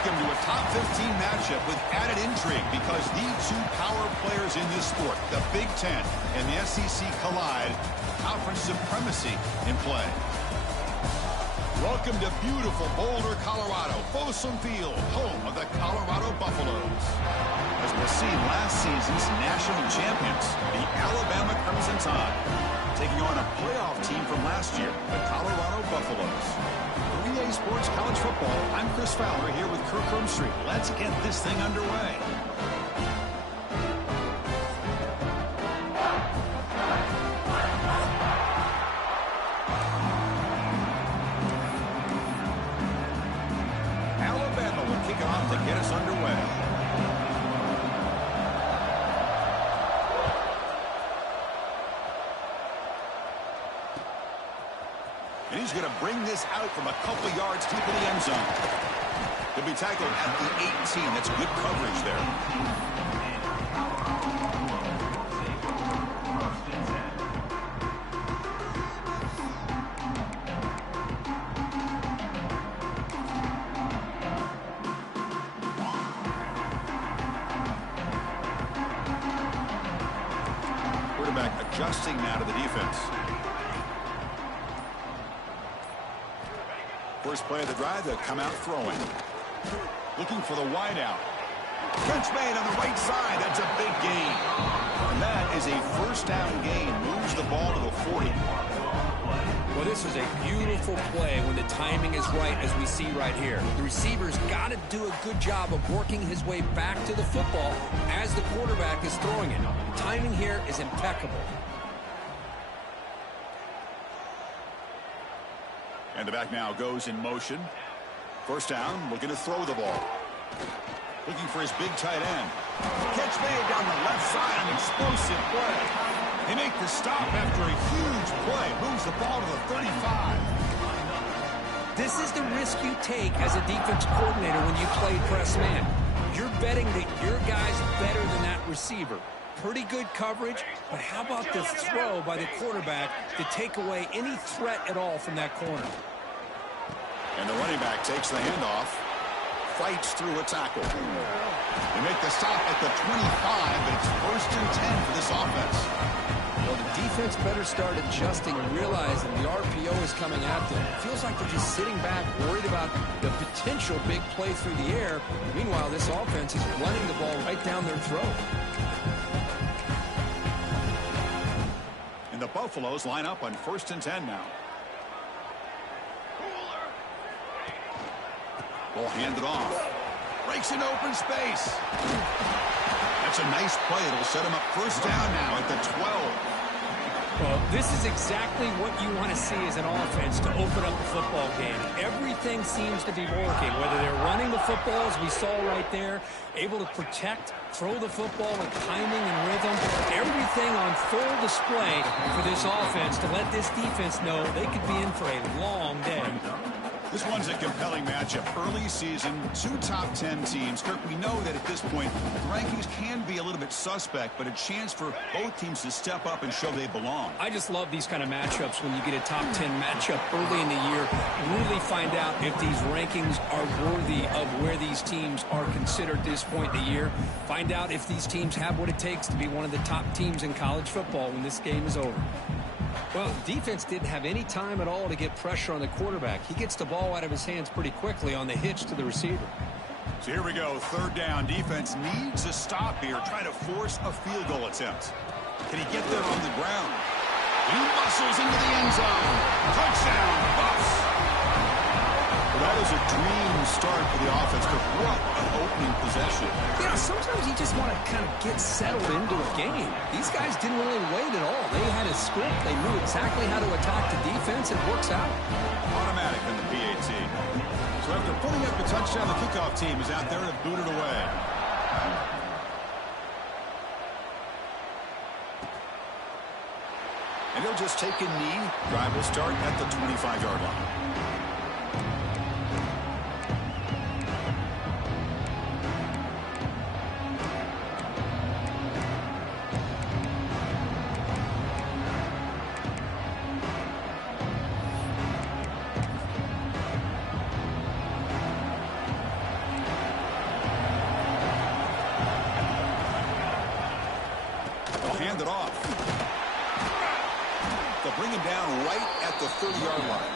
Welcome to a top 15 matchup with added intrigue because the two power players in this sport, the Big Ten and the SEC, collide. Conference supremacy in play. Welcome to beautiful Boulder, Colorado, Folsom Field, home of the Colorado Buffaloes. As we'll see, last season's national champions, the Alabama Crimson Tide, taking on a playoff team from last year, the Colorado Buffaloes. 3A Sports College Football, I'm Chris Fowler here with Kirk Street. Let's get this thing underway. Alabama will kick it off to get us underway. And he's going to bring this out from a couple of yards deep in the end zone. He'll be tackled at the 18. That's good coverage there. Quarterback adjusting now to the defense. First play of the drive, they'll come out throwing. Looking for the wide out. Catch made on the right side. That's a big gain. And that is a first down gain. Moves the ball to the 40. Well, this is a beautiful play when the timing is right, as we see right here. The receiver's got to do a good job of working his way back to the football as the quarterback is throwing it. The timing here is impeccable. And the back now goes in motion. First down, looking to throw the ball. Looking for his big tight end. Catch made down the left side, an explosive play. They make the stop after a huge play. Moves the ball to the 35. This is the risk you take as a defense coordinator when you play press man. You're betting that your guy's better than that receiver. Pretty good coverage, but how about the throw by the quarterback to take away any threat at all from that corner? And the running back takes the handoff, fights through a tackle. They make the stop at the 25, but it's first and 10 for this offense. Well, the defense better start adjusting and realizing the RPO is coming at them. It feels like they're just sitting back, worried about the potential big play through the air. Meanwhile, this offense is running the ball right down their throat. And the Buffaloes line up on first and 10 now. Ball handed off. Breaks into open space. That's a nice play. It'll set him up first down now at the 12. Well, this is exactly what you want to see as an offense to open up a football game. Everything seems to be working, whether they're running the football, as we saw right there, able to protect, throw the football with timing and rhythm. Everything on full display for this offense to let this defense know they could be in for a long day. This one's a compelling matchup. Early season, 2 top 10 teams. Kirk, we know that at this point, the rankings can be a little bit suspect, but a chance for both teams to step up and show they belong. I just love these kind of matchups when you get a top 10 matchup early in the year. Really find out if these rankings are worthy of where these teams are considered at this point in the year. Find out if these teams have what it takes to be one of the top teams in college football when this game is over. Well, defense didn't have any time at all to get pressure on the quarterback. He gets the ball out of his hands pretty quickly on the hitch to the receiver. So here we go, 3rd down. Defense needs a stop here, trying to force a field goal attempt. Can he get there on the ground? He muscles into the end zone. Touchdown, Buffs. Well, that is a dream start for the offense, but what an opening possession. Yeah, sometimes you just want to kind of get settled into a game. These guys didn't really wait at all. They had a script. They knew exactly how to attack the defense. It works out. Automatic in the PAT. So after putting up a touchdown, the kickoff team is out there to boot it away. And he'll just take a knee. Drive will start at the 25-yard line. Hand it off. They'll bring him down right at the 30-yard line.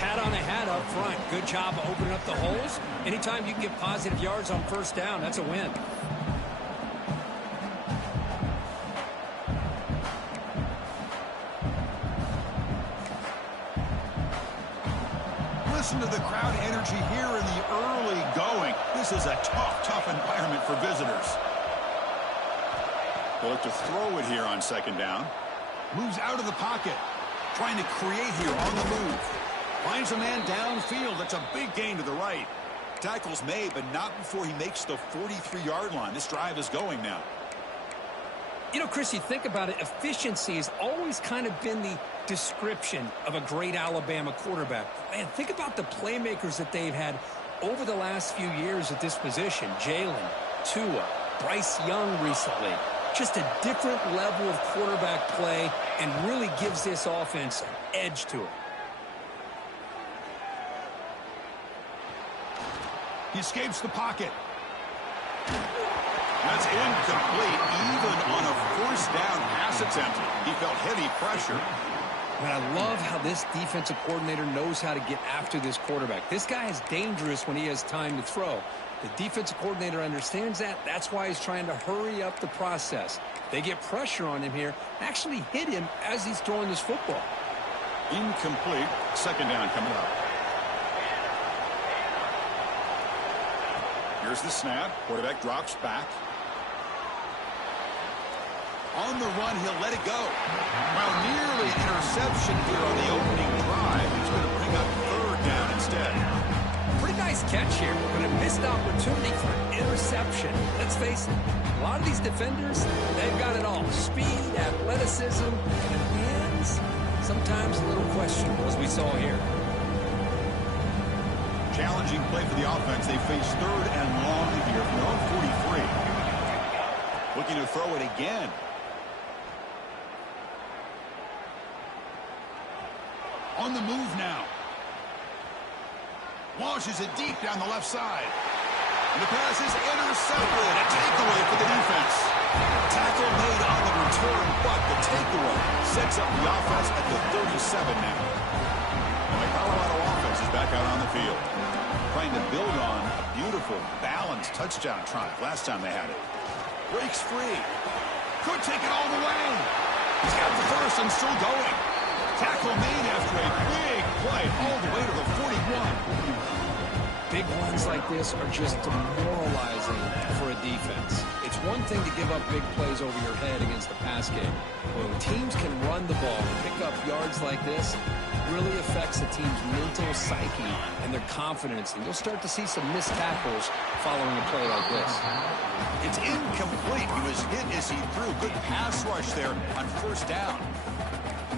Hat on a hat up front. Good job of opening up the holes. Anytime you can get positive yards on 1st down, that's a win. Listen to the crowd energy here in the early going. This is a tough environment for visitors. They'll look to throw it here on 2nd down. Moves out of the pocket. Trying to create here on the move. Finds a man downfield. That's a big gain to the right. Tackle's made, but not before he makes the 43-yard line. This drive is going now. You know, Chris, you think about it, efficiency has always kind of been the description of a great Alabama quarterback. Man, think about the playmakers that they've had over the last few years at this position. Jalen, Tua, Bryce Young recently. Just a different level of quarterback play and really gives this offense an edge to it. He escapes the pocket. That's incomplete, even on a 1st down pass attempt. He felt heavy pressure. But I love how this defensive coordinator knows how to get after this quarterback. This guy is dangerous when he has time to throw. The defensive coordinator understands that. That's why he's trying to hurry up the process. They get pressure on him here, actually hit him as he's throwing this football. Incomplete. 2nd down coming up. Here's the snap. Quarterback drops back. On the run, he'll let it go. Well, nearly an interception here on the opening drive. He's going to bring up 3rd down instead. Pretty nice catch here, but a missed opportunity for an interception. Let's face it, a lot of these defenders, they've got it all. Speed, athleticism, and hands. Sometimes a little questionable, as we saw here. Challenging play for the offense. They face 3rd and long here from their own 43. Looking to throw it again. On the move now. Launches it deep down the left side. And the pass is intercepted. A takeaway for the defense. Tackle made on the return, but the takeaway sets up the offense at the 37 now. And the Colorado offense is back out on the field. Trying to build on a beautiful, balanced touchdown drive last time they had it. Breaks free. Could take it all the way. He's got the first and still going. Tackle made after a big play all the way to the 41. Big runs like this are just demoralizing for a defense. It's one thing to give up big plays over your head against the pass game. When teams can run the ball and pick up yards like this, it really affects the team's mental psyche and their confidence. And you'll start to see some missed tackles following a play like this. It's incomplete. He was hit as he threw. Good pass rush there on 1st down.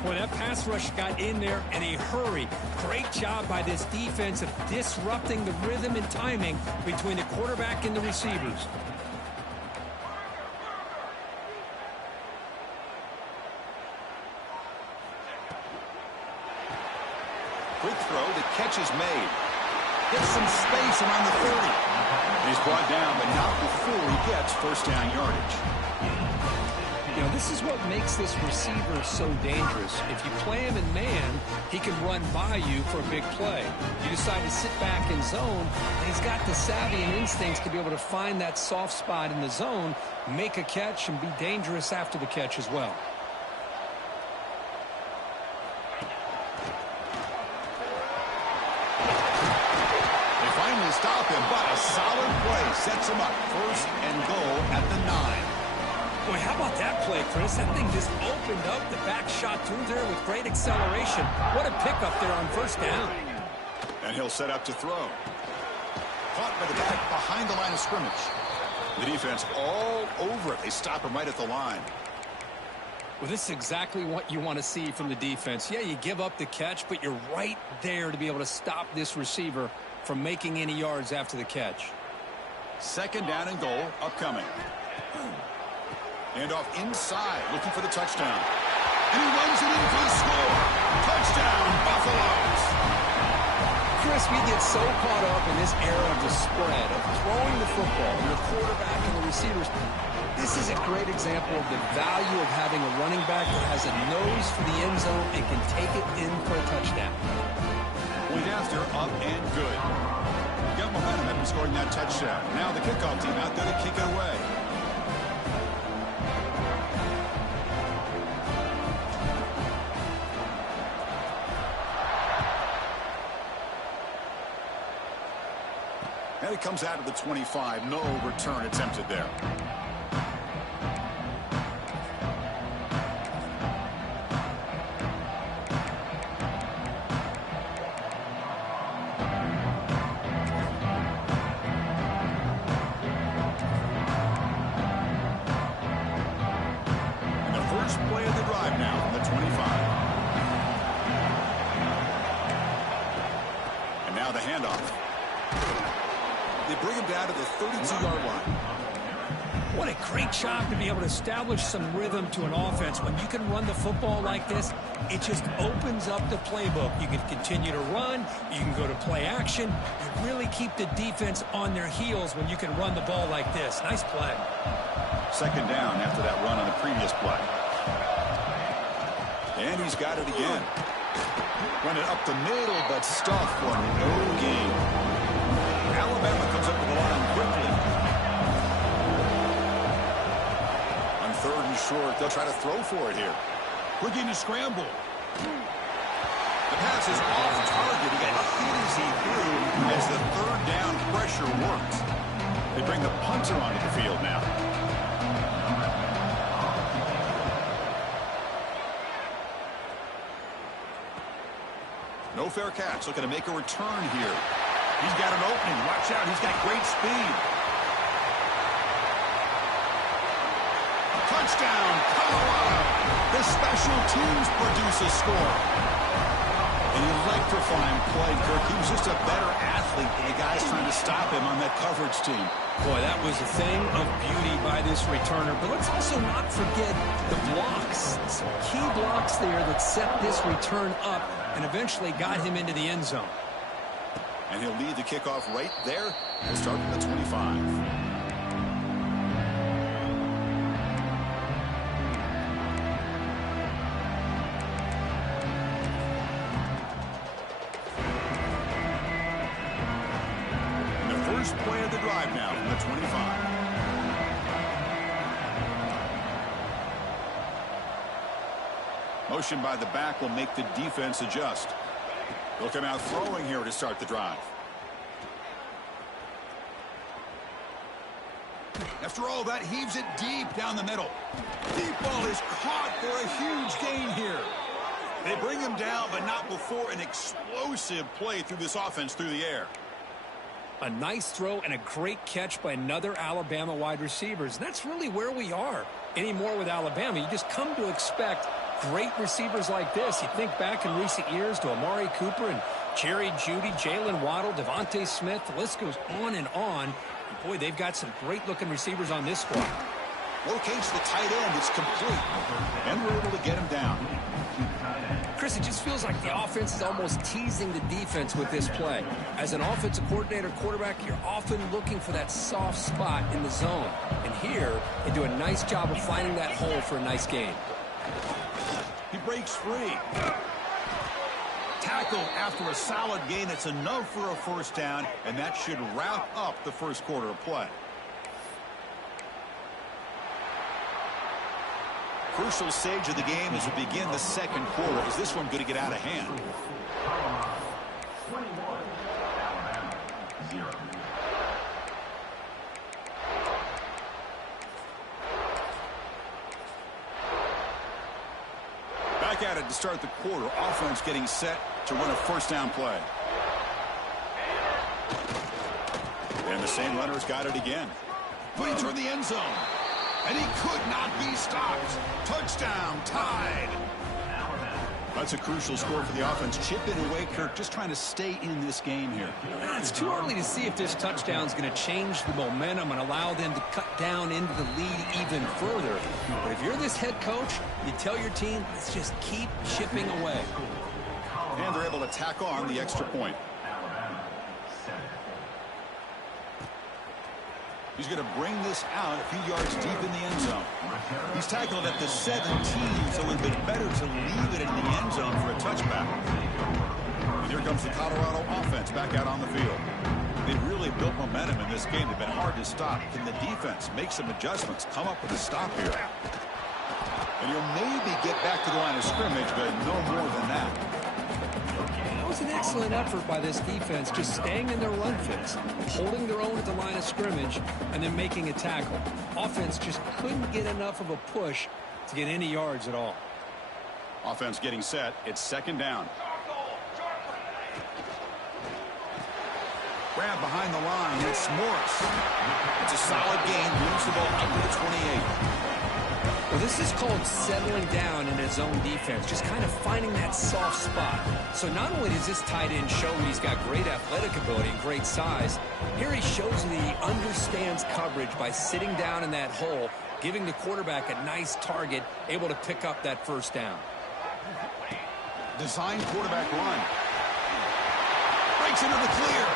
Boy, that pass rush got in there in a hurry. Great job by this defense of disrupting the rhythm and timing between the quarterback and the receivers. Quick throw, the catch is made. Gets some space around the 30. He's brought down, but not before he gets first down yardage. You know, this is what makes this receiver so dangerous. If you play him in man, he can run by you for a big play. You decide to sit back in zone, and he's got the savvy and instincts to be able to find that soft spot in the zone, make a catch, and be dangerous after the catch as well. Stop him, but a solid play sets him up. First and goal at the 9. Boy, how about that play, Chris? That thing just opened up. The back shot through there with great acceleration. What a pickup there on first down. And he'll set up to throw. Caught by the back behind the line of scrimmage. The defense all over it. They stop him right at the line. Well, this is exactly what you want to see from the defense. Yeah, you give up the catch, but you're right there to be able to stop this receiver from making any yards after the catch. Second down and goal upcoming. And off inside, looking for the touchdown. And he runs it in for the score. Touchdown, Buffaloes. Chris, we get so caught up in this era of the spread, of throwing the football, and the quarterback and the receivers. This is a great example of the value of having a running back that has a nose for the end zone and can take it in for a touchdown. Point after, up and good. Got momentum after scoring that touchdown. Now the kickoff team out there to kick it away. And it comes out of the 25. No return attempted there. Job to be able to establish some rhythm to an offense. When you can run the football like this, it just opens up the playbook. You can continue to run, you can go to play action. You really keep the defense on their heels when you can run the ball like this. Nice play. Second down after that run on the previous play. And he's got it again. Run it up the middle, but stuffed for no gain. Alabama comes up with the line quickly. Third and short, they'll try to throw for it here. Looking to scramble. The pass is off target. He got hit as he threw as the third down pressure worked. They bring the punter onto the field now. No fair catch. Looking to make a return here. He's got an opening. Watch out. He's got great speed. Touchdown, Colorado. The special teams produce a score. An electrifying play, Kirk. He was just a better athlete than the guys trying to stop him on that coverage team. Boy, that was a thing of beauty by this returner. But let's also not forget the blocks. Some key blocks there that set this return up and eventually got him into the end zone. And he'll lead the kickoff right there. He'll start at the 25. Play of the drive now from the 25. Motion by the back will make the defense adjust. They'll come out throwing here to start the drive. After all that, heaves it deep down the middle. Deep ball is caught for a huge gain here. They bring him down, but not before an explosive play through this offense through the air. A nice throw and a great catch by another Alabama wide receivers. That's really where we are anymore with Alabama. You just come to expect great receivers like this. You think back in recent years to Amari Cooper and Jerry Jeudy, Jalen Waddle, Devontae Smith. The list goes on and on. And boy, they've got some great-looking receivers on this squad. Locates the tight end. It's complete. And we're able to get him down. Chris, it just feels like the offense is almost teasing the defense with this play. As an offensive coordinator, quarterback, you're often looking for that soft spot in the zone. And here, they do a nice job of finding that hole for a nice gain. He breaks free. Tackle after a solid gain. It's enough for a first down, and that should wrap up the first quarter of play. Crucial stage of the game as we begin the second quarter. Is this one going to get out of hand? Back at it to start the quarter. Offense getting set to run a first down play. And the same runner's got it again. Putting toward the end zone. And he could not be stopped. Touchdown, tied. That's a crucial score for the offense. Chipping away, Kirk, just trying to stay in this game here. It's too early to see if this touchdown is going to change the momentum and allow them to cut down into the lead even further. But if you're this head coach, you tell your team, let's just keep chipping away. And they're able to tack on the extra point. He's going to bring this out a few yards deep in the end zone. He's tackled at the 17, so it would have been better to leave it in the end zone for a touchback. And here comes the Colorado offense back out on the field. They've really built momentum in this game. They've been hard to stop. Can the defense make some adjustments, come up with a stop here? And you'll maybe get back to the line of scrimmage, but no more than that. That was an excellent effort by this defense, just staying in their run fits, holding their own at the line of scrimmage, and then making a tackle. Offense just couldn't get enough of a push to get any yards at all. Offense getting set. It's second down. Grab behind the line. It's Morris. It's a solid gain. Moves the ball up to the 28. Well, this is called settling down in his own defense, just kind of finding that soft spot. So not only does this tight end show that he's got great athletic ability and great size, here he shows that he understands coverage by sitting down in that hole, giving the quarterback a nice target, able to pick up that first down. Design quarterback run. Breaks into the clear.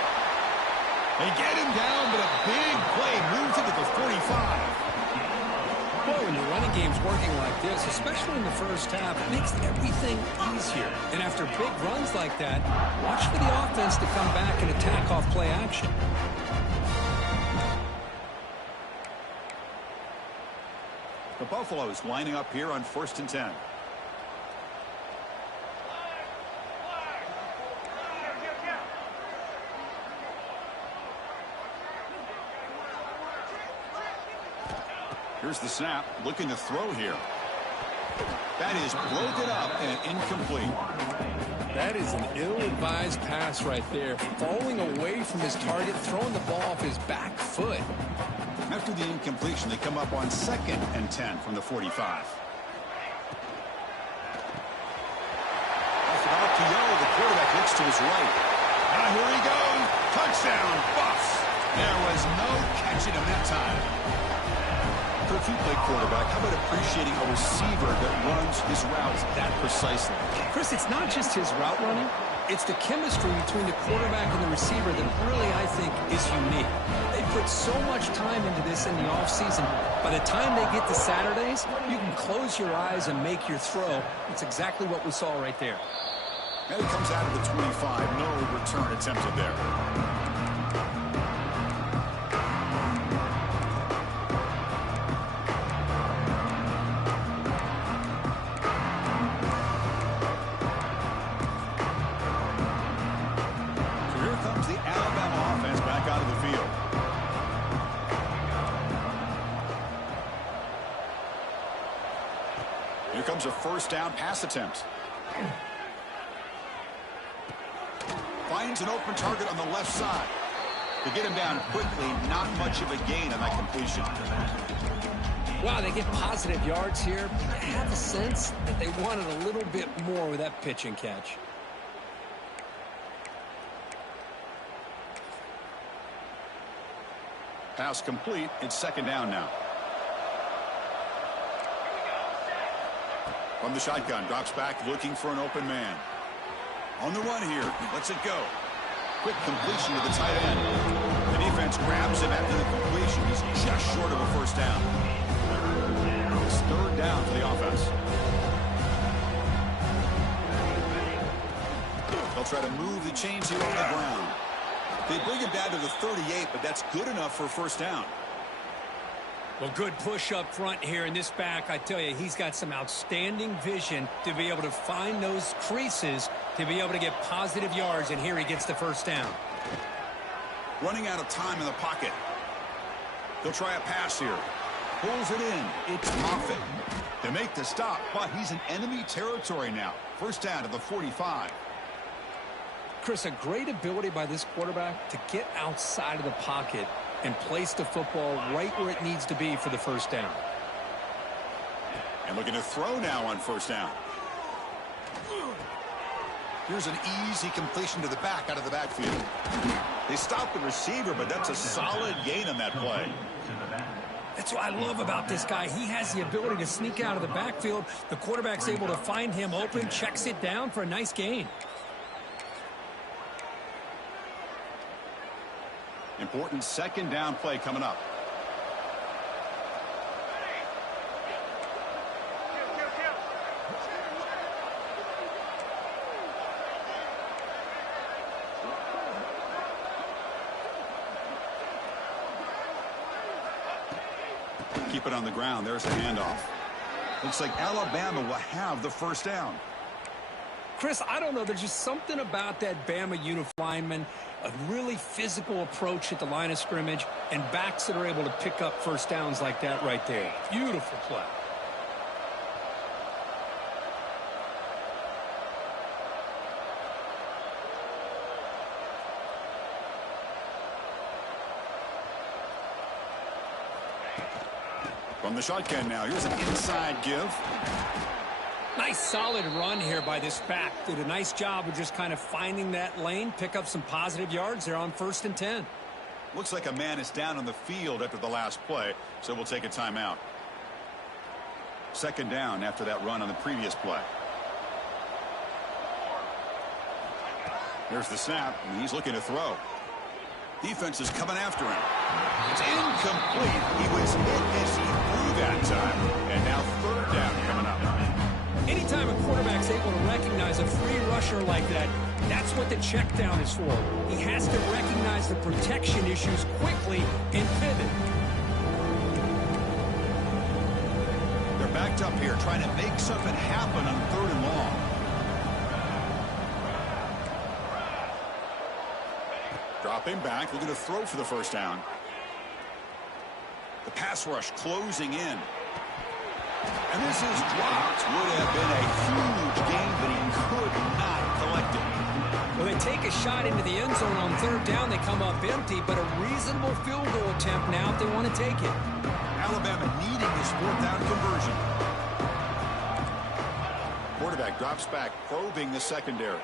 They get him down, but a big play moves into the 45. Well, when your running game's working like this, especially in the first half, it makes everything easier. And after big runs like that, watch for the offense to come back and attack off play action. The Buffaloes lining up here on 1st and 10. Here's the snap, looking to throw here. That is broken up and incomplete. That is an ill-advised pass right there. Falling away from his target, throwing the ball off his back foot. After the incompletion, they come up on 2nd and 10 from the 45. Off about to Yo, the quarterback looks to his right. Now here he goes. Touchdown, Buffs. There was no catching him that time. If you play quarterback, how about appreciating a receiver that runs his routes that precisely? Chris, it's not just his route running. It's the chemistry between the quarterback and the receiver that really, I think, is unique. They put so much time into this in the offseason. By the time they get to Saturdays, you can close your eyes and make your throw. It's exactly what we saw right there. And it comes out of the 25. No return attempted there. Here comes a first down pass attempt. Finds an open target on the left side. To get him down quickly, not much of a gain on that completion. Wow, they get positive yards here. I have a sense that they wanted a little bit more with that pitch and catch. Pass complete. It's second down now. From the shotgun, drops back looking for an open man. On the run here, lets it go. Quick completion to the tight end. The defense grabs him after the completion. He's just short of a first down. It's third down for the offense. They'll try to move the chains here on the ground. They bring him down to the 38, but that's good enough for a first down. Well, good push up front here in this back. I tell you, he's got some outstanding vision to be able to find those creases, to be able to get positive yards, and here he gets the first down. Running out of time in the pocket. He'll try a pass here. Pulls it in. It's Moffitt. To make the stop, but he's in enemy territory now. First down to the 45. Chris, a great ability by this quarterback to get outside of the pocket and place the football right where it needs to be for the first down. And looking to throw now on first down. Here's an easy completion to the back out of the backfield. They stopped the receiver, but that's a solid gain on that play. That's what I love about this guy. He has the ability to sneak out of the backfield. The quarterback's able to find him open, checks it down for a nice gain. Important second down play coming up. Keep it on the ground. There's a handoff. Looks like Alabama will have the first down. Chris, I don't know. There's just something about that Bama uniform lineman, a really physical approach at the line of scrimmage, and backs that are able to pick up first downs like that right there. Beautiful play. From the shotgun now, here's an inside give. Nice solid run here by this back. Did a nice job of just kind of finding that lane, pick up some positive yards. They're on 1st and 10. Looks like a man is down on the field after the last play, so we'll take a timeout. Second down after that run on the previous play. There's the snap, and he's looking to throw. Defense is coming after him. It's incomplete. He was hit as he threw that time. And now third down coming up. Anytime a quarterback's able to recognize a free rusher like that, that's what the check down is for. He has to recognize the protection issues quickly and pivot. They're backed up here trying to make something happen on 3rd and long. Dropping back, looking to throw for the first down. The pass rush closing in. And this is dropped. Would have been a huge gain, but he could not collect it. Well, they take a shot into the end zone on 3rd down. They come up empty, but a reasonable field goal attempt now if they want to take it. Alabama needing this 4th down conversion. Quarterback drops back, probing the secondary.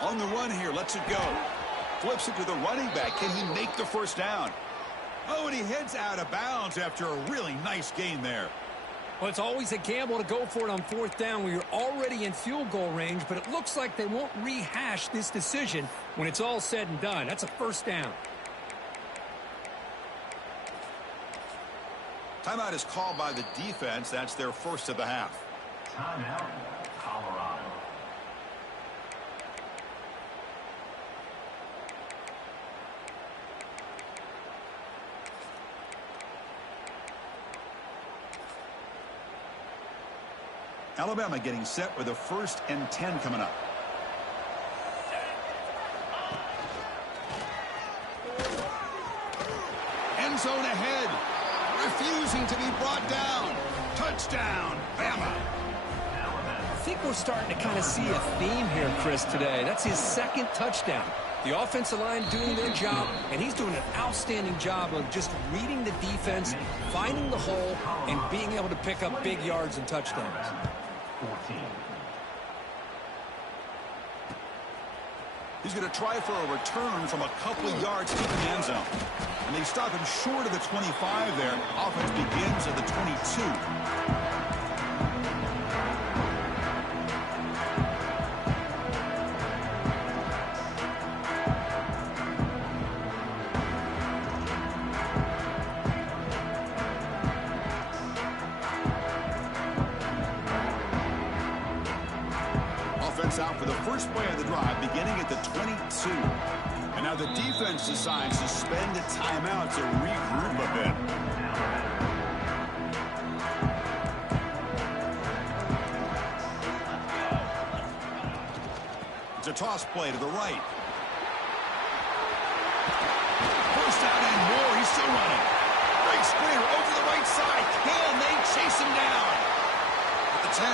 On the run here, lets it go. Flips it to the running back. Can he make the first down? Oh, and he heads out of bounds after a really nice gain there. Well, it's always a gamble to go for it on 4th down where you're already in field goal range, but it looks like they won't rehash this decision when it's all said and done. That's a first down. Timeout is called by the defense. That's their first of the half. Timeout, Colorado. Alabama getting set with a 1st and 10 coming up. End zone ahead. Refusing to be brought down. Touchdown, Bama. I think we're starting to kind of see a theme here, Chris, today. That's his 2nd touchdown. The offensive line doing their job, and he's doing an outstanding job of just reading the defense, finding the hole, and being able to pick up big yards and touchdowns. 14. He's going to try for a return from a couple of yards deep in the end zone. And they stop him short of the 25 there. Offense begins at the 22. Out for the first play of the drive, beginning at the 22. And now the defense decides to spend a timeout to regroup a bit. It's a toss play to the right. First down and more. He's still running. Great screener over the right side. Can they chase him down? At the 10.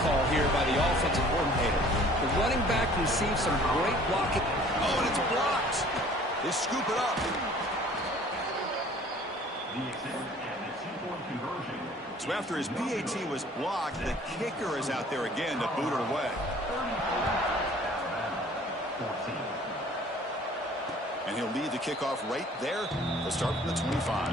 Call here by the offensive coordinator. The running back receives some great blocking. Oh, and it's blocked. They scoop it up. So after his PAT was blocked, the kicker is out there again to boot it away. And he'll lead the kickoff right there. They'll start from the 25.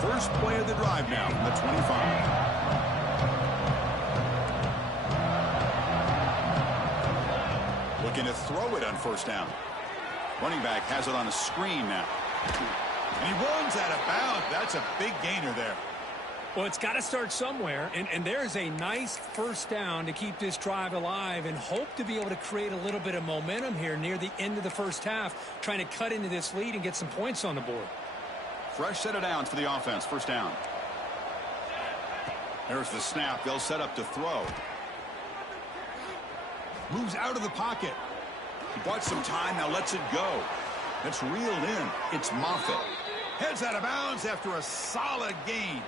First play of the drive now from the 25. Looking to throw it on first down. Running back has it on a screen now. And he runs out of bounds. That's a big gainer there. Well, it's got to start somewhere, and there's a nice first down to keep this drive alive and hope to be able to create a little bit of momentum here near the end of the first half, trying to cut into this lead and get some points on the board. Fresh set of downs for the offense. First down. There's the snap. They'll set up to throw. Moves out of the pocket. He bought some time. Now lets it go. It's reeled in. It's Moffitt. Heads out of bounds after a solid gain.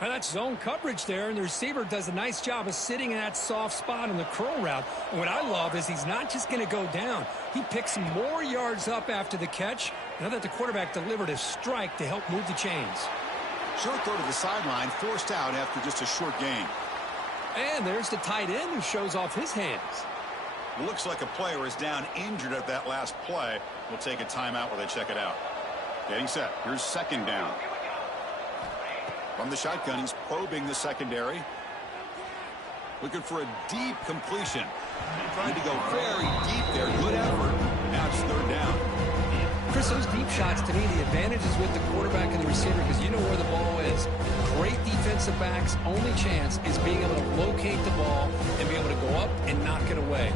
Well, that's zone coverage there, and the receiver does a nice job of sitting in that soft spot in the curl route. And what I love is he's not just going to go down. He picks more yards up after the catch, now that the quarterback delivered a strike to help move the chains. Short throw to the sideline, forced out after just a short gain. And there's the tight end who shows off his hands. Looks like a player is down injured at that last play. We'll take a timeout while they check it out. Getting set. Here's second down. From the shotgun, he's probing the secondary. Looking for a deep completion. Trying to go very deep there. Good effort. Now it's third down. Chris, those deep shots, to me, the advantage is with the quarterback and the receiver because you know where the ball is. Great defensive backs' only chance is being able to locate the ball and be able to go up and knock it away.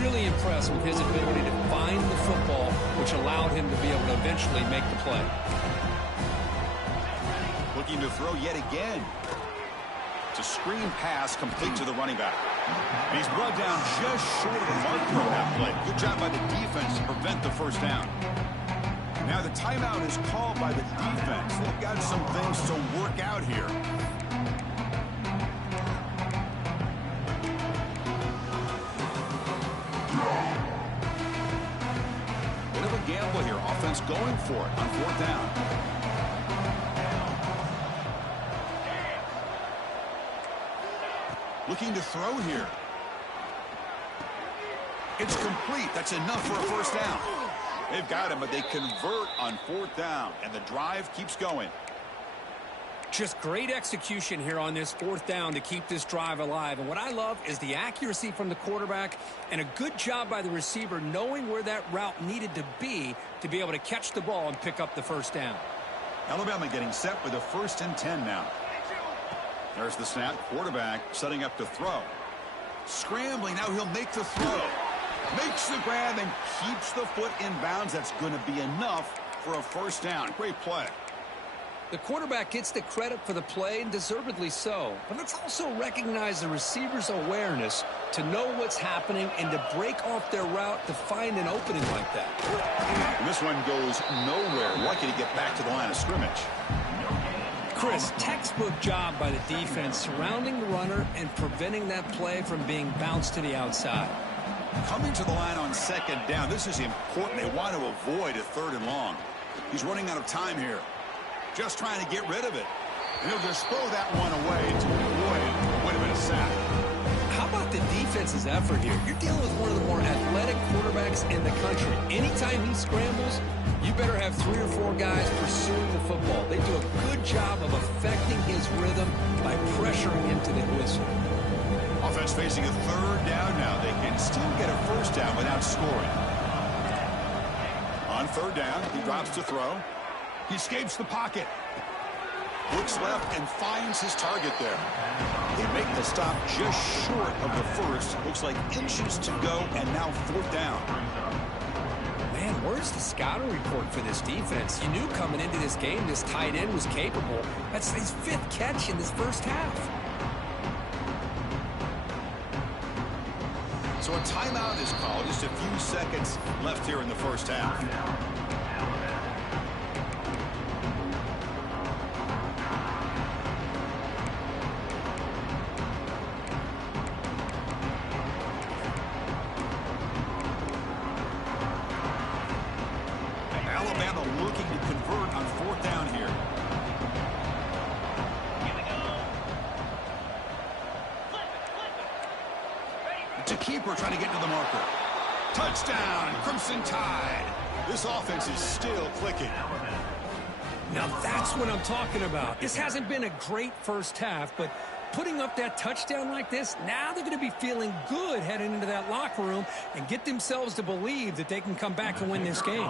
Really impressed with his ability to find the football, which allowed him to be able to eventually make the play. Looking to throw yet again. It's a screen pass complete to the running back. And he's brought down just short of the mark on that play. Good job by the defense to prevent the first down. Now the timeout is called by the defense. They've got some things to work out here. Bit of a gamble here. Offense going for it on fourth down. Looking to throw here. It's complete. That's enough for a first down. They've got him, but they convert on fourth down, and the drive keeps going. Just great execution here on this fourth down to keep this drive alive. And what I love is the accuracy from the quarterback and a good job by the receiver knowing where that route needed to be able to catch the ball and pick up the first down. Alabama getting set with a 1st and 10 now. There's the snap. Quarterback setting up to throw. Scrambling. Now he'll make the throw. Makes the grab and keeps the foot in bounds. That's going to be enough for a first down. Great play. The quarterback gets the credit for the play, and deservedly so. But let's also recognize the receiver's awareness to know what's happening and to break off their route to find an opening like that. And this one goes nowhere. Lucky to get back to the line of scrimmage. Chris, textbook job by the defense surrounding the runner and preventing that play from being bounced to the outside. Coming to the line on second down. This is important. They want to avoid a third and long. He's running out of time here. Just trying to get rid of it. And he'll just throw that one away to avoid what would have been a sack. How about the defense's effort here? You're dealing with one of the more athletic quarterbacks in the country. Anytime he scrambles, you better have 3 or 4 guys pursuing the football. They do a good job of affecting his rhythm by pressuring him to the whistle. Offense facing a third down now. They can still get a first down without scoring. On third down, he drops to throw. He escapes the pocket. Looks left and finds his target there. They make the stop just short of the first. Looks like inches to go, and now fourth down. Man, where's the scouting report for this defense? You knew coming into this game this tight end was capable. That's his 5th catch in this first half. So a timeout is called. Just a few seconds left here in the first half. Alabama looking to convert on fourth down here. To keeper trying to get to the marker. Touchdown, Crimson Tide. This offense is still clicking. Now that's what I'm talking about. This hasn't been a great first half, but putting up that touchdown like this, now they're going to be feeling good heading into that locker room and get themselves to believe that they can come back and win this game.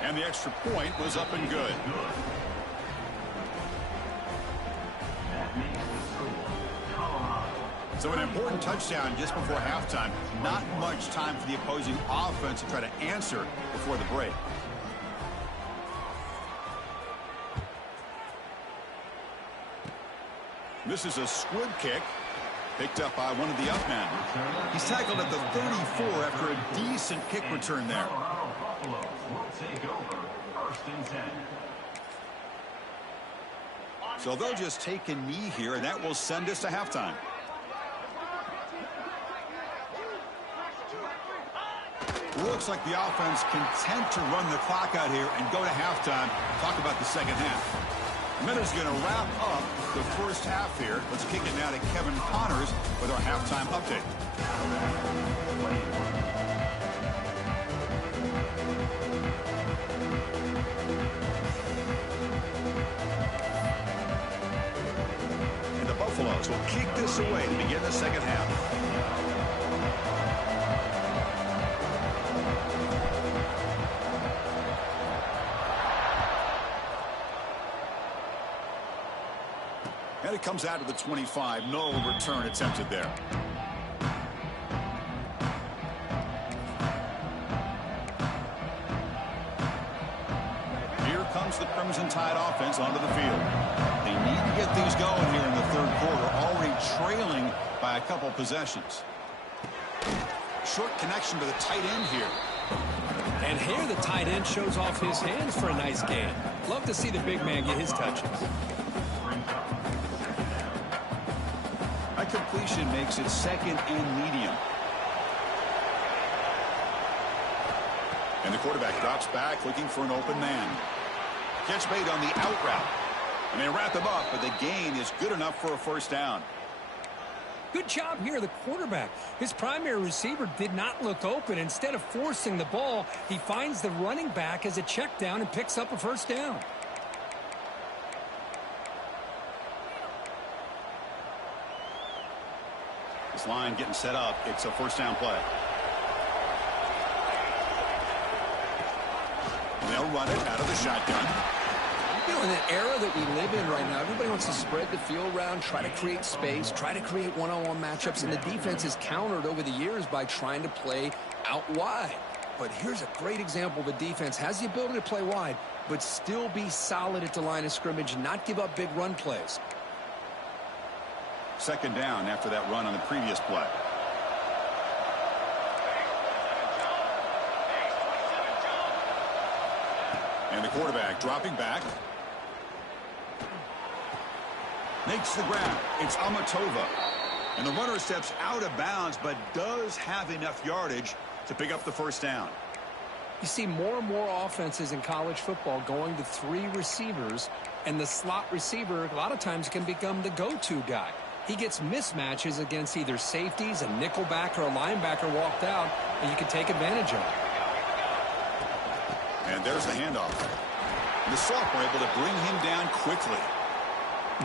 And the extra point was up and good. So an important touchdown just before halftime. Not much time for the opposing offense to try to answer before the break. This is a squib kick picked up by one of the up men. He's tackled at the 34 after a decent kick return there. So they'll just take a knee here, and that will send us to halftime. Looks like the offense content to run the clock out here and go to halftime. Talk about the second half. Miller's going to wrap up the first half here. Let's kick it now to Kevin Connors with our halftime update. And the Buffaloes will kick this away to begin the second half. And it comes out to the 25. No return attempted there. Here comes the Crimson Tide offense onto the field. They need to get things going here in the third quarter, already trailing by a couple possessions. Short connection to the tight end here. And here the tight end shows off his hands for a nice gain. Love to see the big man get his touches. That completion makes it second and medium. And the quarterback drops back looking for an open man. Catch made on the out route. And they wrap him up, but the gain is good enough for a first down. Good job here, the quarterback. His primary receiver did not look open. Instead of forcing the ball, he finds the running back as a check down and picks up a first down. This line getting set up. It's a first down play. And they'll run it out of the shotgun. You know, in that era that we live in right now, everybody wants to spread the field around, try to create space, try to create one-on-one matchups, and the defense is countered over the years by trying to play out wide. But here's a great example. The defense has the ability to play wide, but still be solid at the line of scrimmage, not give up big run plays. Second down after that run on the previous play. And the quarterback dropping back. Makes the grab. It's Amatova. And the runner steps out of bounds, but does have enough yardage to pick up the first down. You see more and more offenses in college football going to 3 receivers, and the slot receiver a lot of times can become the go-to guy. He gets mismatches against either safeties, a nickelback, or a linebacker walked out, and you can take advantage of it. And there's the handoff. And the sophomore able to bring him down quickly.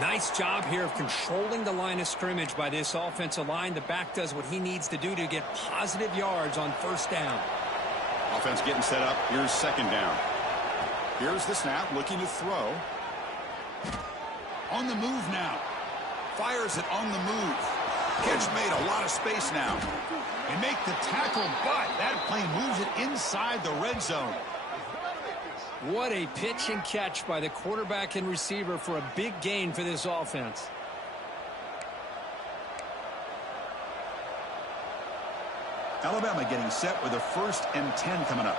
Nice job here of controlling the line of scrimmage by this offensive line. The back does what he needs to do to get positive yards on first down. Offense getting set up. Here's second down. Here's the snap, looking to throw. On the move now. Fires it on the move. Catch made, a lot of space now. They make the tackle, but that play moves it inside the red zone. What a pitch and catch by the quarterback and receiver for a big gain for this offense. Alabama getting set with a 1st and 10 coming up.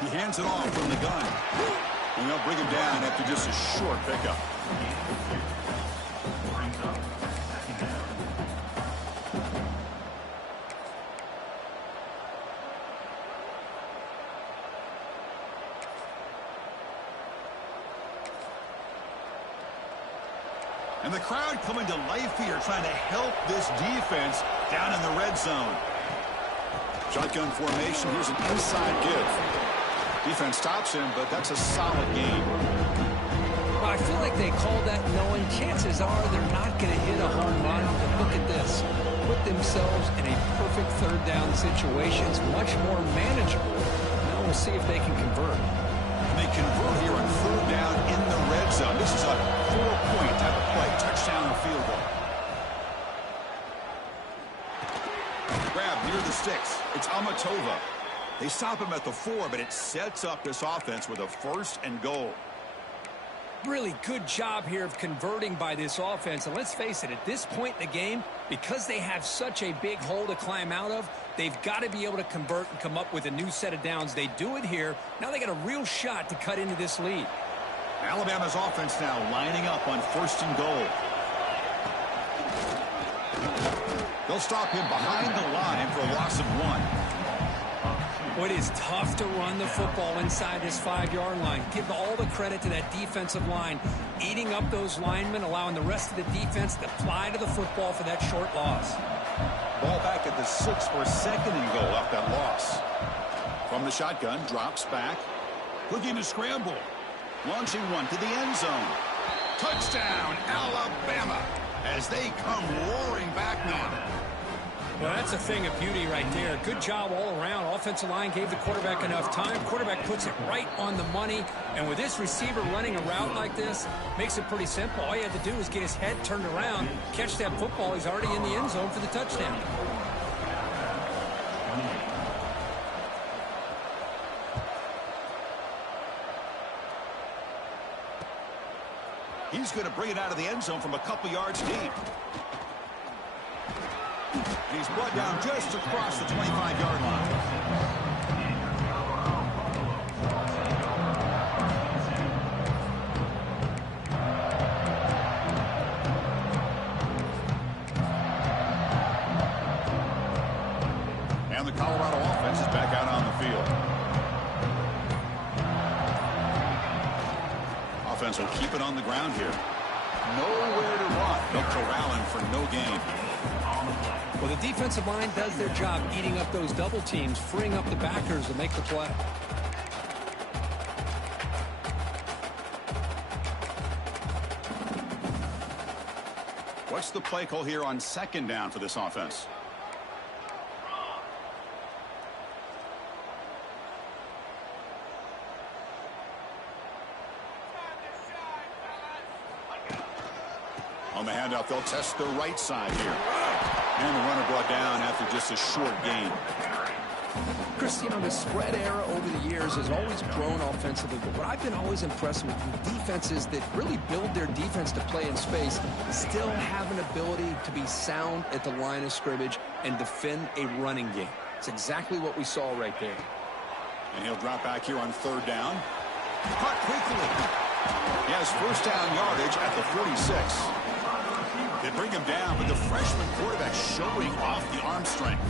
He hands it off from the gun. And they'll bring him down after just a short pickup. And the crowd coming to life here, trying to help this defense down in the red zone. Shotgun formation. Here's an inside give. Defense stops him, but that's a solid game. Well, I feel like they called that knowing chances are they're not going to hit a home run. But look at this. Put themselves in a perfect third down situation. It's much more manageable. Now we'll see if they can convert. And they convert here on 3rd down in the red zone. This is a 4-point type of play. Touchdown or field goal. Grab near the sticks. It's Amatova. They stop him at the 4, but it sets up this offense with a 1st and goal. Really good job here of converting by this offense. And let's face it, at this point in the game, because they have such a big hole to climb out of, they've got to be able to convert and come up with a new set of downs. They do it here. Now they got a real shot to cut into this lead. Alabama's offense now lining up on 1st and goal. They'll stop him behind the line for a loss of 1. Well, it is tough to run the football inside this 5-yard line. Give all the credit to that defensive line, eating up those linemen, allowing the rest of the defense to fly to the football for that short loss. Ball back at the 6 for 2nd and goal off that loss. From the shotgun, drops back, looking to scramble. Launching one to the end zone. Touchdown, Alabama, as they come roaring back now. Well, that's a thing of beauty right there. Good job all around. Offensive line gave the quarterback enough time. Quarterback puts it right on the money. And with this receiver running a route like this, makes it pretty simple. All you had to do was get his head turned around, catch that football. He's already in the end zone for the touchdown. He's going to bring it out of the end zone from a couple yards deep. And he's brought down just across the 25-yard line. And the Colorado offense is back out on the field. Offense will keep it on the ground here. Nowhere to run. They'll corral him for no gain. Well, the defensive line does their job eating up those double teams, freeing up the backers to make the play. What's the play call here on 2nd down for this offense? On the handoff, they'll test the right side here. And the runner brought down after just a short gain. Chris, you know, the spread era over the years has always grown offensively, but what I've been always impressed with defenses that really build their defense to play in space still have an ability to be sound at the line of scrimmage and defend a running game. It's exactly what we saw right there. And he'll drop back here on third down. Caught quickly. He has first down yardage at the 46. They bring him down, but the freshman quarterback showing off the arm strength.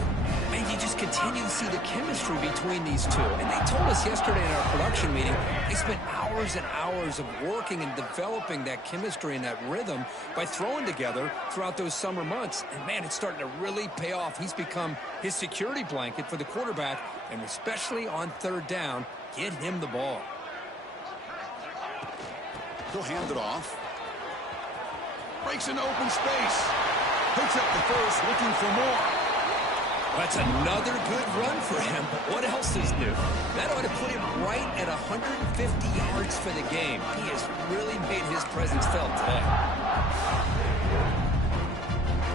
Man, you just continue to see the chemistry between these two. And they told us yesterday in our production meeting, they spent hours and hours of working and developing that chemistry and that rhythm by throwing together throughout those summer months. And, man, it's starting to really pay off. He's become his security blanket for the quarterback, and especially on third down, get him the ball. He'll hand it off. Breaks into open space. Picks up the first, looking for more. That's another good run for him, but what else is new? That ought to put him right at 150 yards for the game. He has really made his presence felt today.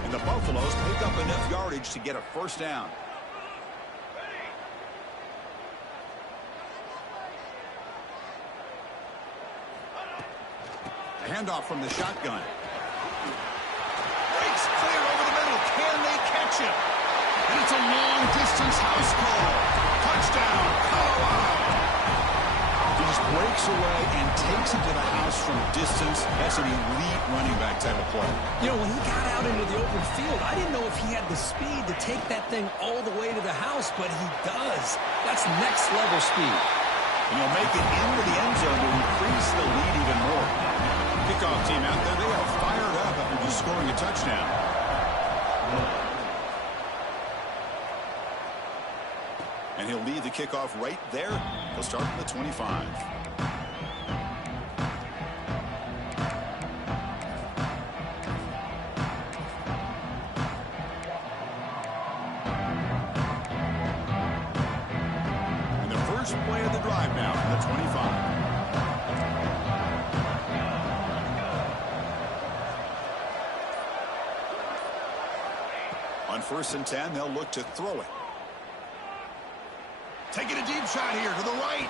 And the Buffaloes pick up enough yardage to get a first down. A handoff from the shotgun. Breaks clear over the middle. Can they catch him? And it's a long-distance house call. Touchdown, Colorado. He just breaks away and takes it to the house from distance. That's an elite running back type of play. You know, when he got out into the open field, I didn't know if he had the speed to take that thing all the way to the house, but he does. That's next-level speed. And he'll make it into the end zone to increase the lead even more. Kickoff team out there, they are fired up after just scoring a touchdown. And he'll lead the kickoff right there. He'll start from the 25. And the first play of the drive now from the 25. On 1st and 10, they'll look to throw it. Taking a deep shot here to the right.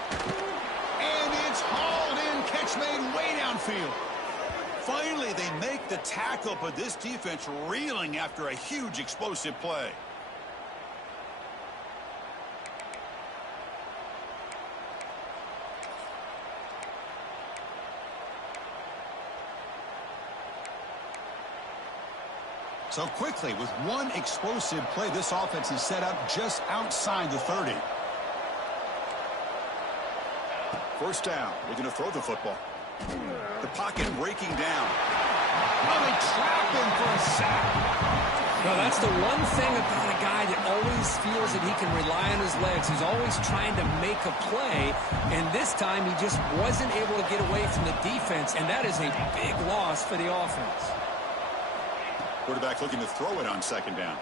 And it's hauled in. Catch made way downfield. Finally, they make the tackle, but this defense reeling after a huge explosive play. So quickly, with one explosive play, this offense is set up just outside the 30. First down, looking to throw the football. The pocket breaking down. Oh, they trap him for a sack. No, that's the one thing about a guy that always feels that he can rely on his legs. He's always trying to make a play, and this time he just wasn't able to get away from the defense, and that is a big loss for the offense. Quarterback looking to throw it on 2nd down.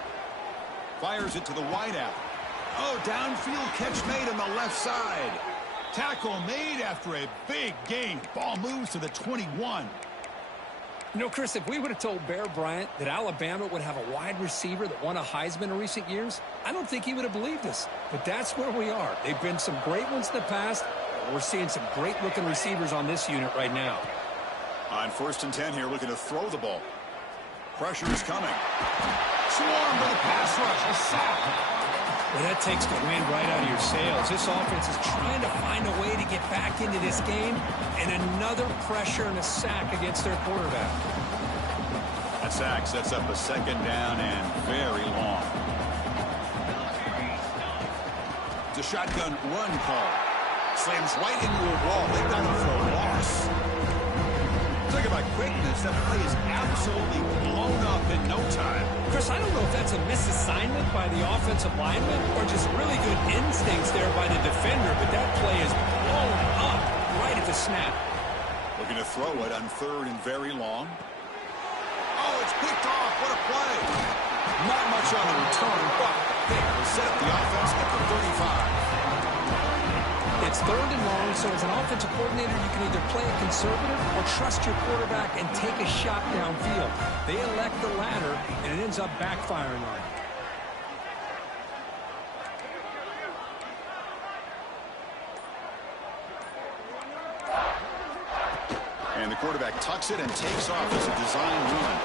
Fires it to the wideout. Oh, downfield catch made on the left side. Tackle made after a big gain. Ball moves to the 21. You know, Chris, if we would have told Bear Bryant that Alabama would have a wide receiver that won a Heisman in recent years, I don't think he would have believed us. But that's where we are. They've been some great ones in the past. We're seeing some great-looking receivers on this unit right now. On 1st and 10 here, looking to throw the ball. Pressure is coming. Swarmed by the pass rush. A sack. Well, that takes the wind right out of your sails. This offense is trying to find a way to get back into this game, and another pressure and a sack against their quarterback. That sack sets up a 2nd down and very long. It's a shotgun run call. Slams right into a wall. They've got him for a loss. Talk about quickness. That play is absolutely blown up in no time. Chris, I don't know if that's a misassignment by the offensive lineman or just really good instincts there by the defender, but that play is blown up right at the snap. Looking to throw it on 3rd and very long. Oh, it's picked off. What a play. Not much on the return, but there will set up the offense at the 35. It's 3rd and long, so as an offensive coordinator, you can either play it conservative or trust your quarterback and take a shot downfield. They elect the latter, and it ends up backfiring on them. And the quarterback tucks it and takes off as a design run.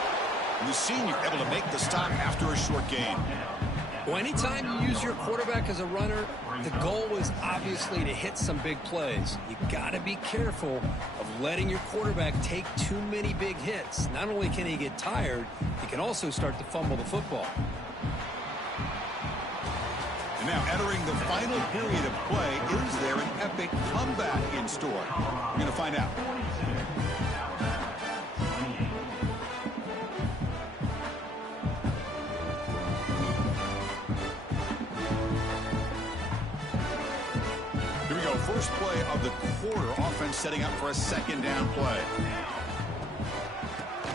And the senior able to make the stop after a short gain. Well, anytime you use your quarterback as a runner, the goal is obviously to hit some big plays. You got to be careful of letting your quarterback take too many big hits. Not only can he get tired, he can also start to fumble the football. And now entering the final period of play, is there an epic comeback in store? We're going to find out. First play of the quarter, offense setting up for a 2nd down play.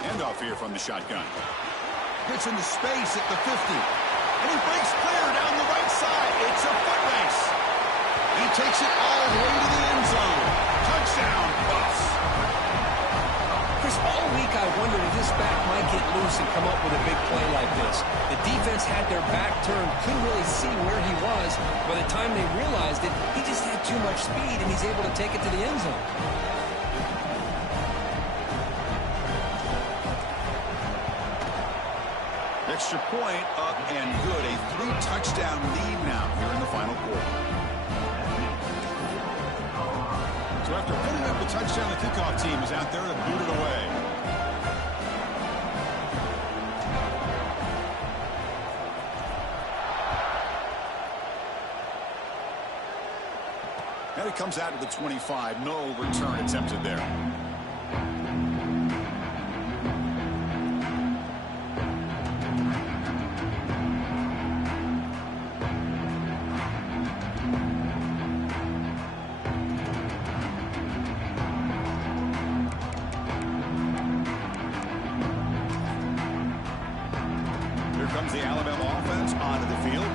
Handoff here from the shotgun. Gets into space at the 50. And he breaks clear down the right side. It's a foot race. He takes it all the way to the end zone. Touchdown, Buffs. Chris, all week I wondered if this back might get loose and come up with a big play like this. The defense had their back turned, couldn't really see where he was. By the time they realized it, he just had too much speed, and he's able to take it to the end zone. Extra point up and good. A 3-touchdown lead now here in the final quarter. So after putting up the touchdown, the kickoff team is out there to boot it away. And it comes out to the 25. No return attempted there. Comes the Alabama offense onto the field.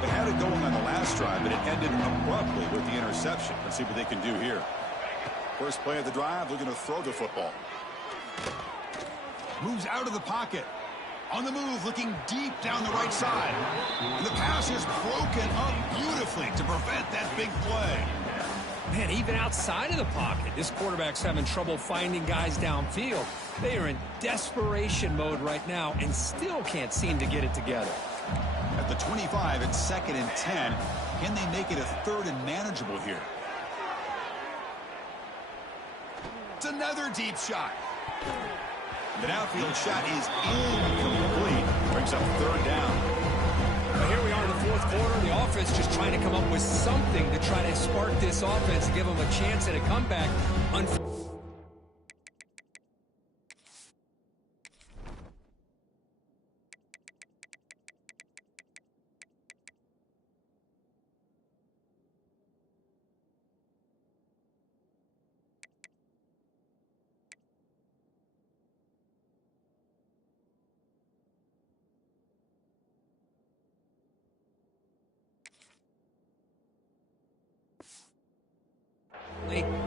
They had it going on the last drive, but it ended abruptly with the interception. Let's see what they can do here. First play of the drive, looking to throw the football. Moves out of the pocket. On the move, looking deep down the right side. And the pass is broken up beautifully to prevent that big play. Man, even outside of the pocket, this quarterback's having trouble finding guys downfield. They are in desperation mode right now and still can't seem to get it together. At the 25, it's 2nd and 10. Can they make it a 3rd and manageable here? It's another deep shot. The outfield shot is incomplete. Brings up 3rd down. Well, here we are in the 4th quarter. The offense just trying to come up with something to try to spark this offense and give them a chance at a comeback.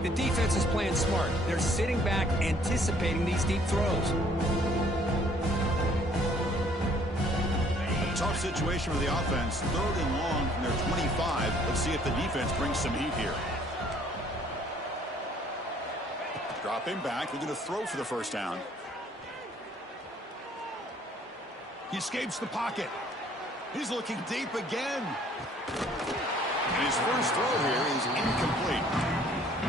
The defense is playing smart. They're sitting back, anticipating these deep throws. A tough situation for the offense. 3rd and long from their 25. Let's see if the defense brings some heat here. Dropping back, looking to throw for the 1st down. He escapes the pocket. He's looking deep again. And his first throw here is incomplete.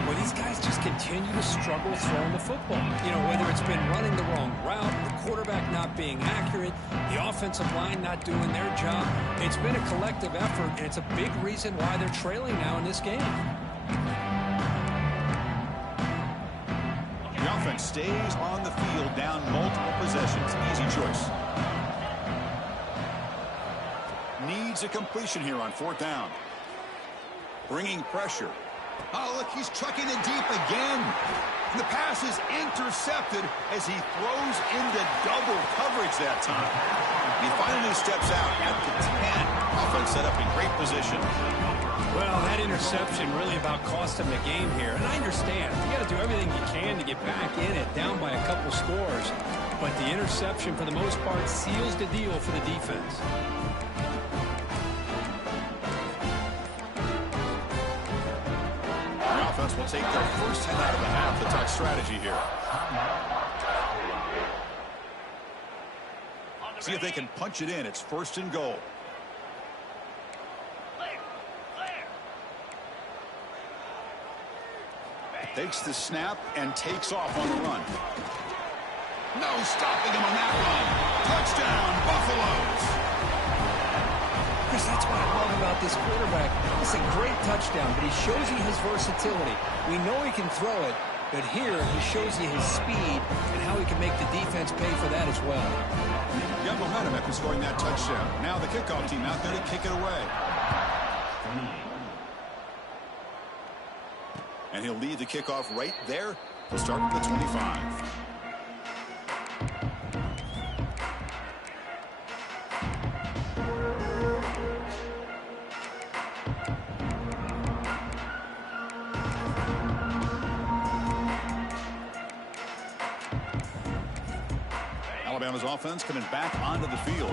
Well, these guys just continue to struggle throwing the football. You know, whether it's been running the wrong route, the quarterback not being accurate, the offensive line not doing their job. It's been a collective effort, and it's a big reason why they're trailing now in this game. The offense stays on the field, down multiple possessions. Easy choice. Needs a completion here on 4th down. Bringing pressure. Oh, look, he's trucking it deep again. And the pass is intercepted as he throws into double coverage that time. He finally steps out at the 10. Offense set up in great position. Well, that interception really about cost him the game here. And I understand. You got to do everything you can to get back in it, down by a couple scores. But the interception, for the most part, seals the deal for the defense. The offense will take their first 10 out of the half. The talk strategy here. See if they can punch it in. It's first and goal. Takes the snap and takes off on the run. No stopping him on that run. Touchdown, Buffaloes. Chris, that's what I love about this quarterback. It's a great touchdown, but he shows you his versatility. We know he can throw it, but here he shows you his speed and how he can make the defense pay for that as well. Got momentum after scoring that touchdown. Now the kickoff team out there to kick it away. And he'll lead the kickoff right there to start with the 25. Alabama's offense coming back onto the field.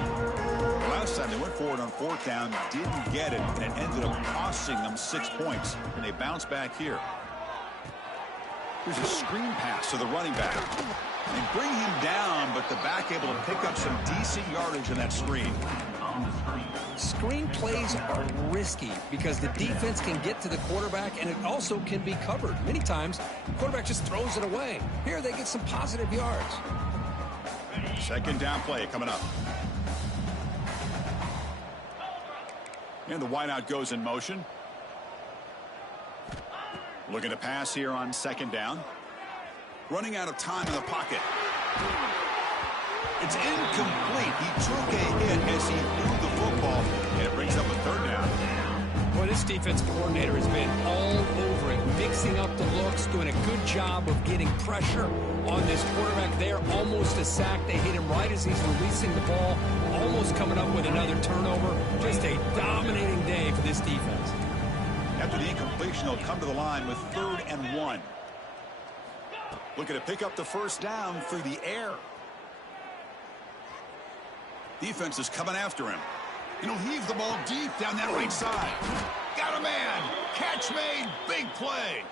Last time they went forward on fourth down, didn't get it, and it ended up costing them 6 points. And they bounce back here. Here's a screen pass to the running back. They bring him down, but the back able to pick up some decent yardage in that screen. Screen plays are risky because the defense can get to the quarterback, and it also can be covered. Many times, the quarterback just throws it away. Here, they get some positive yards. Second down play coming up. And the wideout goes in motion. Looking to pass here on second down. Running out of time in the pocket. It's incomplete. He took a hit as he threw the football, and it brings up a third down. Boy, this defense coordinator has been all over it, mixing up the looks, doing a good job of getting pressure on this quarterback there. Almost a sack. They hit him right as he's releasing the ball, almost coming up with another turnover. Just a dominating day for this defense. After the incompletion, they'll come to the line with 3rd and 1. Looking to pick up the first down through the air. Defense is coming after him. And he'll heave the ball deep down that right side. Got a man. Catch made. Big play.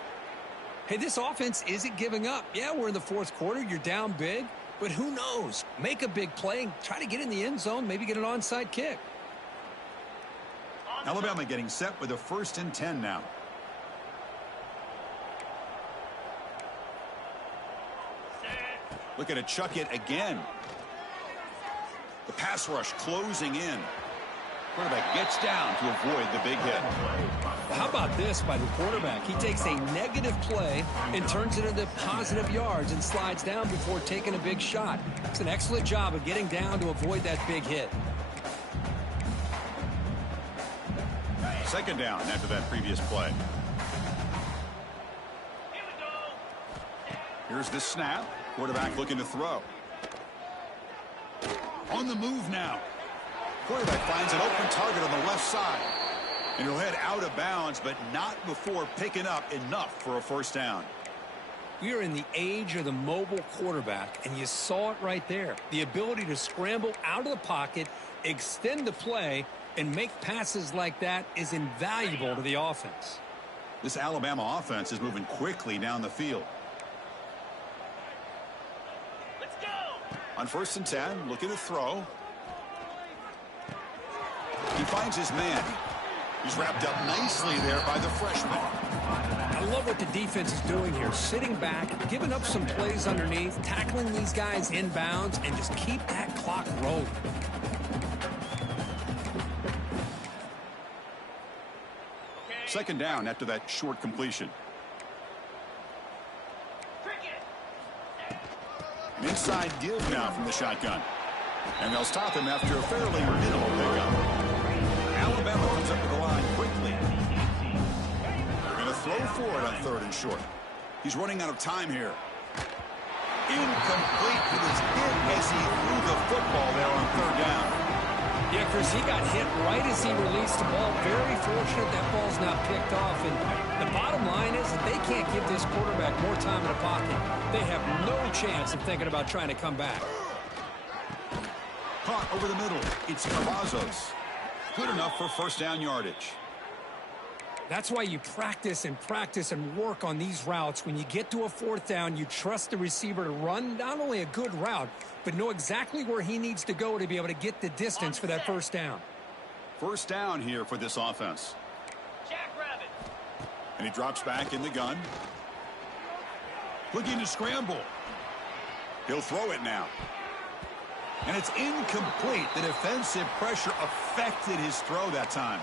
Hey, this offense isn't giving up. Yeah, we're in the fourth quarter. You're down big. But who knows? Make a big play. Try to get in the end zone. Maybe get an onside kick. Alabama getting set with a 1st and 10 now. Looking to chuck it again. The pass rush closing in. Quarterback gets down to avoid the big hit. How about this by the quarterback? He takes a negative play and turns it into positive yards and slides down before taking a big shot. It's an excellent job of getting down to avoid that big hit. Second down after that previous play. Here's the snap. Quarterback looking to throw. On the move now. Quarterback finds an open target on the left side. And he'll head out of bounds, but not before picking up enough for a first down. We are in the age of the mobile quarterback, and you saw it right there. The ability to scramble out of the pocket, extend the play, and make passes like that is invaluable to the offense. This Alabama offense is moving quickly down the field. Let's go. On 1st and 10, looking to throw. He finds his man. He's wrapped up nicely there by the freshman. I love what the defense is doing here. Sitting back, giving up some plays underneath, tackling these guys inbounds, and just keep that clock rolling. Second down after that short completion. An inside give now from the shotgun. And they'll stop him after a fairly minimal pickup. Alabama comes up to the line quickly. They're going to throw for it on 3rd and short. He's running out of time here. Incomplete. He was hit as he threw the football there on 3rd down. Yeah, Chris, he got hit right as he released the ball. Very fortunate that ball's not picked off. And the bottom line is that they can't give this quarterback more time in the pocket. They have no chance of thinking about trying to come back. Caught over the middle. It's Cavazos. Good enough for first down yardage. That's why you practice and work on these routes. When you get to a fourth down, you trust the receiver to run not only a good route, but know exactly where he needs to go to be able to get the distance for that first down. First down here for this offense. Jackrabbit. And he drops back in the gun. Looking to scramble. He'll throw it now. And it's incomplete. The defensive pressure affected his throw that time.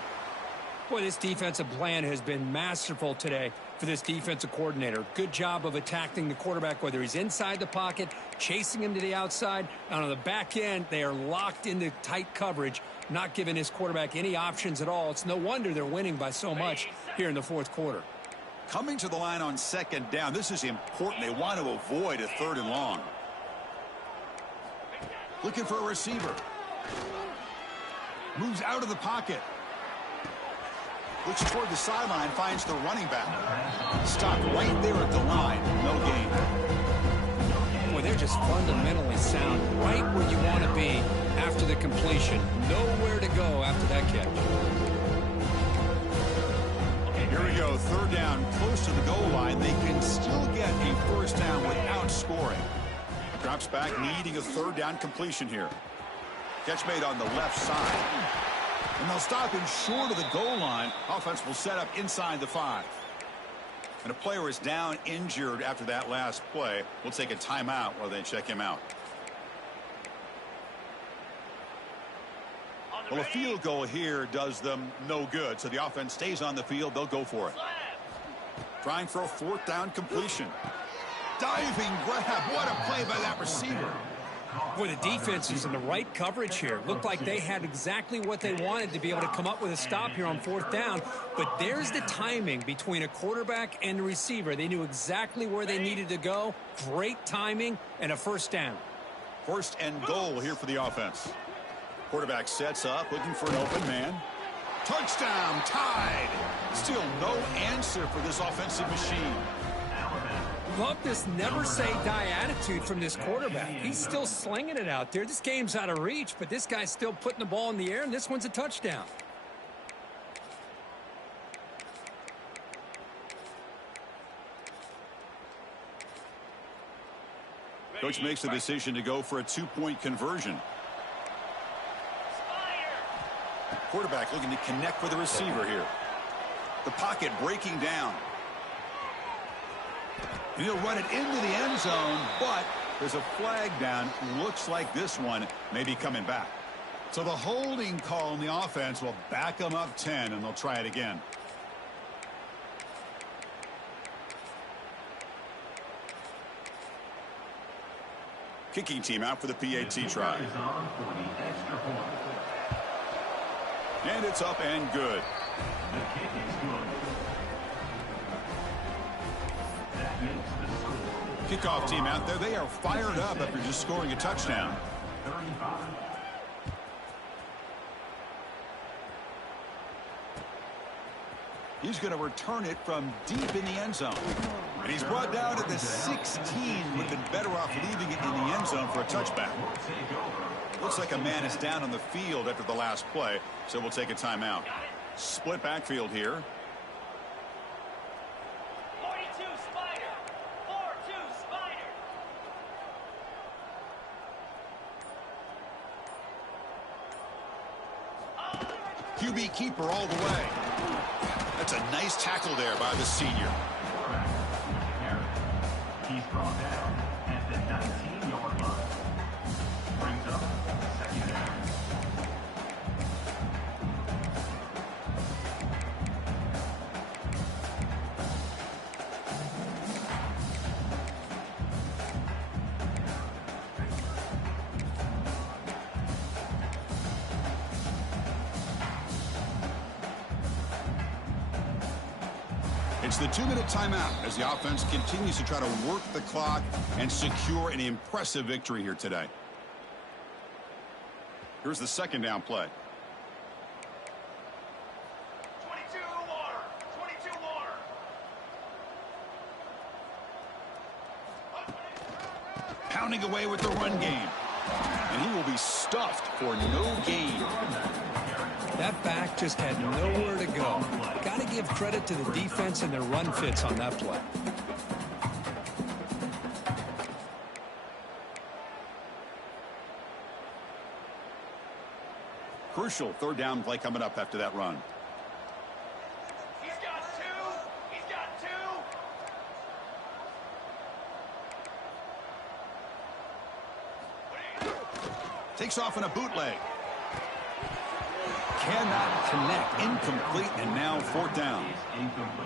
Boy, this defensive plan has been masterful today for this defensive coordinator. Good job of attacking the quarterback, whether he's inside the pocket, chasing him to the outside. And on the back end, they are locked into tight coverage, not giving his quarterback any options at all. It's no wonder they're winning by so much here in the fourth quarter. Coming to the line on second down, this is important. They want to avoid a third and long. Looking for a receiver. Moves out of the pocket. Looks toward the sideline, finds the running back. Stopped right there at the line. No gain. Boy, they're just fundamentally sound right where you want to be after the completion. Nowhere to go after that catch. Here we go. Third down, close to the goal line. They can still get a first down without scoring. Drops back, needing a third down completion here. Catch made on the left side. And they'll stop him short of the goal line. Offense will set up inside the 5. And a player is down injured after that last play. We'll take a timeout while they check him out. Well, a field goal here does them no good. So the offense stays on the field. They'll go for it. Trying for a fourth down completion. Diving grab. What a play by that receiver. Boy, the defense is in the right coverage here. Looked like they had exactly what they wanted to be able to come up with a stop here on fourth down. But there's the timing between a quarterback and the receiver. They knew exactly where they needed to go. Great timing and a first down. First and goal here for the offense. Quarterback sets up, looking for an open man. Touchdown, tied. Still no answer for this offensive machine. Love this never-say-die attitude from this quarterback. He's still slinging it out there. This game's out of reach, but this guy's still putting the ball in the air, and this one's a touchdown. Coach makes the decision to go for a two-point conversion. Quarterback looking to connect with the receiver here. The pocket breaking down. And he'll run it into the end zone, but there's a flag down. Looks like this one may be coming back. So the holding call on the offense will back them up 10, and they'll try it again. Kicking team out for the PAT try. And it's up and good. Kickoff team out there. They are fired up after just scoring a touchdown. He's going to return it from deep in the end zone. And he's brought down at the 16. Would have been better off leaving it in the end zone for a touchback. Looks like a man is down on the field after the last play, so we'll take a timeout. Split backfield here. 42 Spider. 4-2 Spider. QB keeper all the way. That's a nice tackle there by the senior. He's brought down at the 19-yard line. Brings up second down. It's the 2-minute timeout as the offense continues to try to work the clock and secure an impressive victory here today. Here's the second down play. 22 water. 22 water. Pounding away with the run game. And he will be stuffed for no gain. That back just had nowhere to go. Got to give credit to the defense and their run fits on that play. Crucial third down play coming up after that run. He's got two. He's got two. Takes off in a bootleg. Cannot connect. Incomplete, and now fourth down.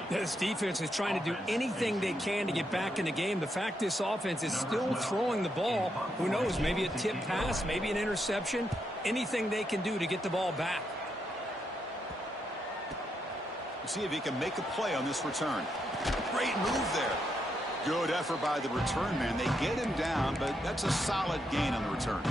This defense is trying to do anything they can to get back in the game. The fact this offense is still throwing the ball, who knows, maybe a tip pass, maybe an interception, anything they can do to get the ball back. See if he can make a play on this return. Great move there. Good effort by the return man. They get him down, but that's a solid gain on the return.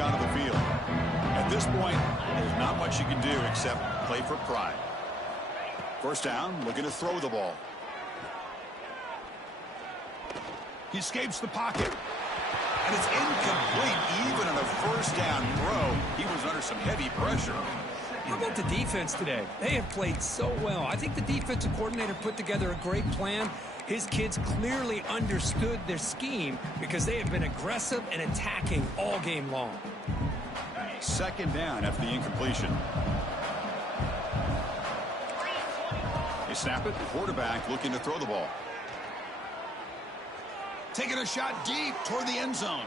Onto the field. At this point, there's not much you can do except play for pride. First down, looking to throw the ball. He escapes the pocket. And it's incomplete. Even on a first down throw, he was under some heavy pressure. How about the defense today? They have played so well. I think the defensive coordinator put together a great plan. His kids clearly understood their scheme because they have been aggressive and attacking all game long. Second down after the incompletion. They snap it. The quarterback looking to throw the ball. Taking a shot deep toward the end zone.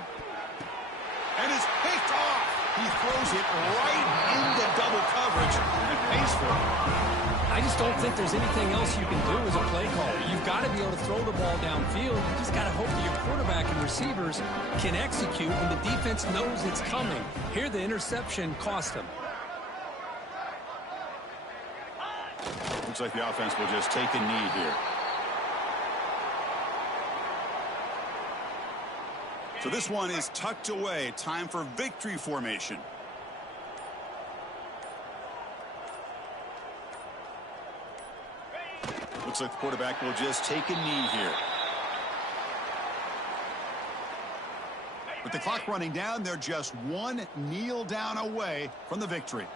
And it's picked off. He throws it right into double coverage and pays for it. I just don't think there's anything else you can do as a play caller. You've got to be able to throw the ball downfield. You just got to hope that your quarterback and receivers can execute when the defense knows it's coming. Here, the interception cost them. Looks like the offense will just take a knee here. So this one is tucked away. Time for victory formation. Looks like the quarterback will just take a knee here. With the clock running down, they're just one kneel down away from the victory.